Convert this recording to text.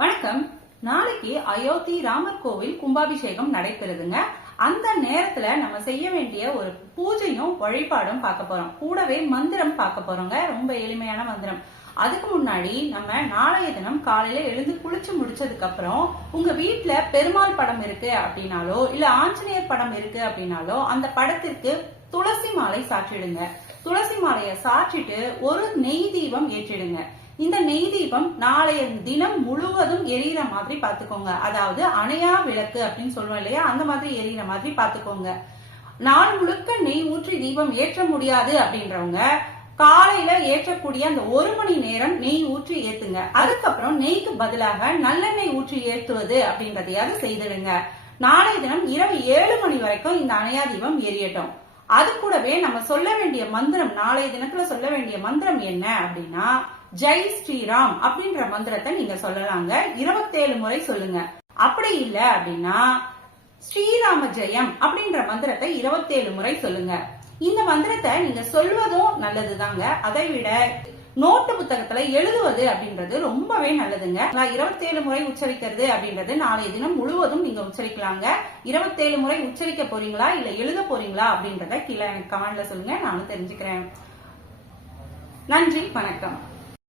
வணக்கம். நாளைக்கு அயோத்தி ராமர் கோவில் கும்பாபிஷேகம் நடைபெறுதுங்க. அந்த நேரத்துல நம்ம செய்ய வேண்டிய ஒரு பூஜையும் வழிபாடும் பார்க்க போறோம். கூடவே மந்திரம் பார்க்க போறோங்க. ரொம்ப எளிமையான மந்திரம். அதுக்கு முன்னாடி நம்ம நாளைய தினம் காலையில எழுந்து குளிச்சு முடிச்சதுக்கு அப்புறம் உங்க வீட்டுல பெருமாள் படம் இருக்கு அப்படின்னாலோ இல்ல ஆஞ்சநேயர் படம் இருக்கு அப்படின்னாலோ அந்த படத்திற்கு துளசி மாலை சாற்றிடுங்க. துளசி மாலையை சாற்றிட்டு ஒரு நெய் தீபம் ஏற்றிடுங்க. இந்த நெய் தீபம் நாளைய தினம் முழுவதும் எரியிற மாதிரி பாத்துக்கோங்க அதாவது அணையா விளக்கு அப்படின்னு சொல்லுவோம் இல்லையா? அந்த மாதிரி எரியிற மாதிரி பாத்துக்கோங்க நாள் முழுக்க நெய் ஊற்றி தீபம் ஏற்ற முடியாது அப்படின்றவங்க காலையில ஏற்றக்கூடிய அந்த ஒரு மணி நேரம் நெய் ஊற்றி ஏத்துங்க. அதுக்கப்புறம் நெய்க்கு பதிலாக நல்லெண்ணெய் ஊற்றி ஏற்றுவது அப்படின்றதையாவது செய்திடுங்க. நாளைய தினம் இரவு ஏழு மணி வரைக்கும் இந்த அணையா தீபம் எரியட்டும். அது கூடவே நம்ம சொல்ல வேண்டிய மந்திரம் நாளைய தினத்துல சொல்ல வேண்டிய மந்திரம் என்ன அப்படின்னா ஜெய் ஸ்ரீராம் அப்படின்ற மந்திரத்தை நீங்க சொல்லலாங்க. இருபத்தேழு முறை சொல்லுங்க. அப்படி இல்ல அப்படின்னா ஸ்ரீராம ஜெயம் அப்படின்ற மந்திரத்தை இருபத்தேழு முறை சொல்லுங்க. இந்த மந்திரத்தை நீங்க சொல்வதும் நல்லதுதாங்க. அதை விட நோட்டு புத்தகத்துல எழுதுவது அப்படின்றது ரொம்பவே நல்லதுங்க. நான் இருபத்தேழு முறை உச்சரிக்கிறது அப்படின்றது நாளைய தினம் முழுவதும் நீங்க உச்சரிக்கலாங்க. இருபத்தேழு முறை உச்சரிக்க போறீங்களா இல்ல எழுத போறீங்களா அப்படின்றத கீழே எனக்கு கமெண்ட்ல சொல்லுங்க. நானும் தெரிஞ்சுக்கிறேன். நன்றி வணக்கம்.